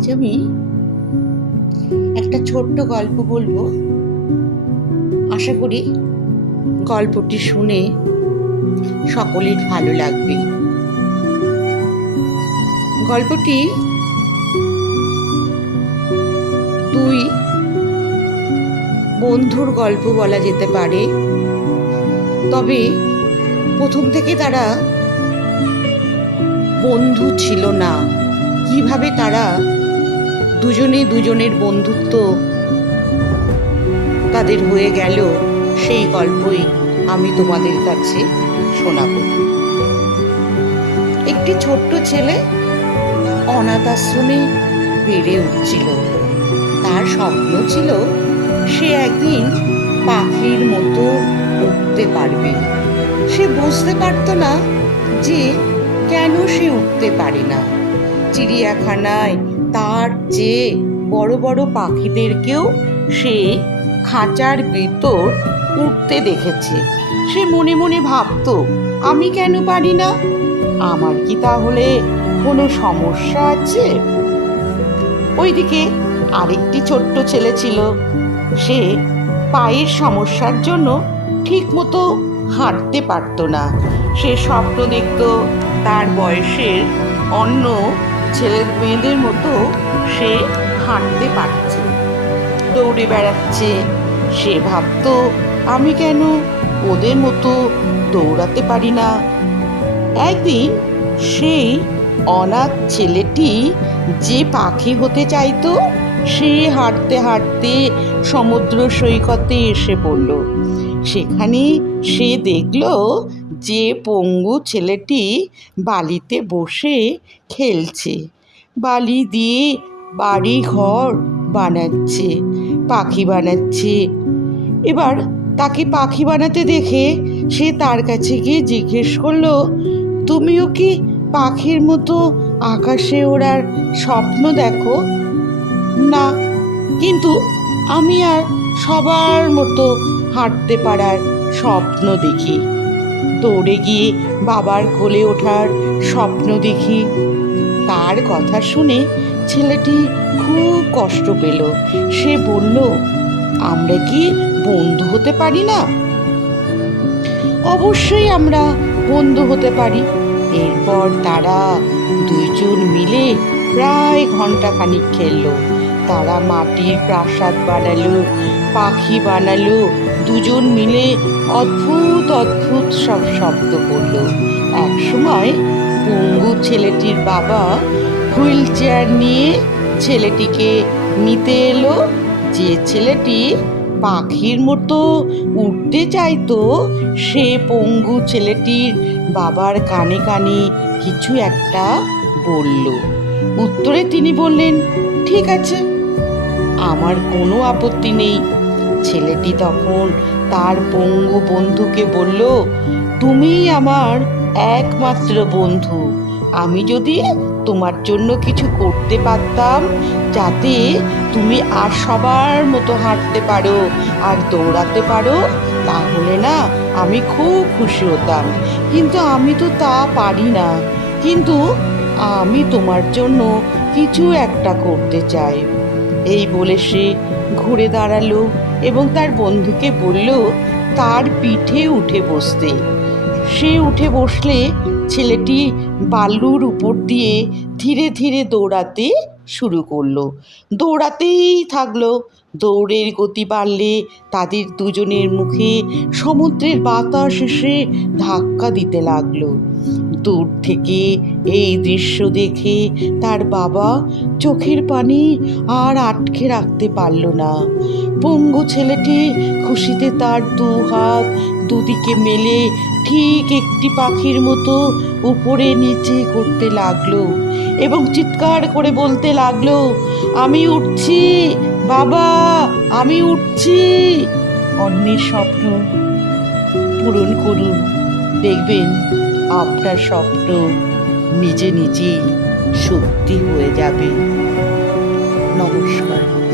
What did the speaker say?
আজ আমি একটা ছোট্ট গল্প বলব। আশা করি গল্পটি শুনে সকলের ভালো লাগবে। গল্পটি দুই বন্ধুর গল্প বলা যেতে পারে। তবে প্রথম থেকে তারা বন্ধু ছিল না। কীভাবে তারা দুজনে দুজনের বন্ধুত্ব তাদের হয়ে গেল সেই গল্পই আমি তোমাদের কাছে শোনাব। একটি ছোট্ট ছেলে অনাথ আশ্রমে বেড়ে উঠছিল। তার স্বপ্ন ছিল সে একদিন পাখির মতো উঠতে পারবে। সে বুঝতে পারতো না যে কেন সে উঠতে পারে না। চিড়িয়াখানায়। তার চেয়ে বড় বড় পাখিদেরকেও সে খাঁচার ভিতর উঠতে দেখেছে। সে মনে মনে ভাবতো, আমি কেন পারি না? আমার কি তাহলে কোনো সমস্যা আছে? ওইদিকে আরেকটি ছোট্ট ছেলে ছিল। সে পায়ের সমস্যার জন্য ঠিক মতো হাঁটতে পারতো না। সে স্বপ্ন দেখত তার বয়সের অন্য ছেলে মেয়েদের মতো সে হাঁটতে পারছে, দৌড়ে বেড়াচ্ছে। সে ভাবতো, আমি কেন ওদের মতো দৌড়াতে পারি না? একদিন সেই অনাথ ছেলেটি যে পাখি হতে চাইতো, সে হাঁটতে হাঁটতে সমুদ্র সৈকতে এসে পড়ল। সেখানে সে দেখল যে পঙ্গু ছেলেটি বালিতে বসে খেলছে, বালি দিয়ে বাড়ি ঘর বানাচ্ছে, পাখি বানাচ্ছে। এবার তাকে পাখি বানাতে দেখে সে তার কাছে গিয়ে জিজ্ঞেস করল, তুমিও কি পাখির মতো আকাশে ওড়ার স্বপ্ন দেখো? না, কিন্তু আমি আর সবার মতো হাঁটতে পারার স্বপ্ন দেখি। দৌড়ে গিয়ে বাবার কোলে ওঠার স্বপ্ন দেখি। তার কথা শুনে ছেলেটি খুব কষ্ট পেল। সে বলল, আমরা কি বন্ধু হতে পারি না? অবশ্যই আমরা বন্ধু হতে পারি। এরপর তারা দুইজন মিলে প্রায় ঘণ্টা খানিক খেললো। তারা মাটির প্রাসাদ বানালো, পাখি বানালো দুজন মিলে অদ্ভুত অদ্ভুত সব শব্দ করল। এক সময় পঙ্গু ছেলেটির বাবা হুইল চেয়ার নিয়ে ছেলেটিকে নিতে এলো। যে ছেলেটি পাখির মতো উঠতে চাইতো, সে পঙ্গু ছেলেটির বাবার কানে কানে কিছু একটা বলল। উত্তরে তিনি বললেন, ঠিক আছে, আমার কোনো আপত্তি নেই। ছেলেটি তখন তার পঙ্গু বন্ধুকে বলল তুমি আমার একমাত্র বন্ধু। আমি যদি তোমার জন্য কিছু করতে পারতাম, যাতে তুমি আর সবার মতো হাঁটতে পারো আর দৌড়াতে পারো, তাহলে না আমি খুব খুশি হতাম। কিন্তু আমি তো তা পারি না। কিন্তু আমি তোমার জন্য কিছু একটা করতে চাই। এই বলে সে ঘুরে দাঁড়াল। এবং তার বন্ধুকে বলল, তার পিঠে উঠে বসতে। সে উঠে বসলে ছেলেটি বালুর উপর দিয়ে ধীরে ধীরে দৌড়াতে শুরু করল। দৌড়াতেই থাকল। দৌড়ের গতি বাড়লে তাদের দুজনের মুখে সমুদ্রের বাতাস এসে ধাক্কা দিতে লাগল। দূর থেকে এই দৃশ্য দেখে তার বাবা চোখের পানি আর আটকে রাখতে পারল না। পঙ্গু ছেলেটি খুশিতে তার দু হাত দুদিকে মেলে ঠিক একটি পাখির মতো উপরে নিচে করতে লাগল এবং চিৎকার করে বলতে লাগল, আমি উঠছি, বাবা, আমি উঠছি। অন্যের স্বপ্ন পূরণ করুন, দেখবেন আপনার স্বপ্ন নিজে নিজেই সত্যি হয়ে যাবে। নমস্কার।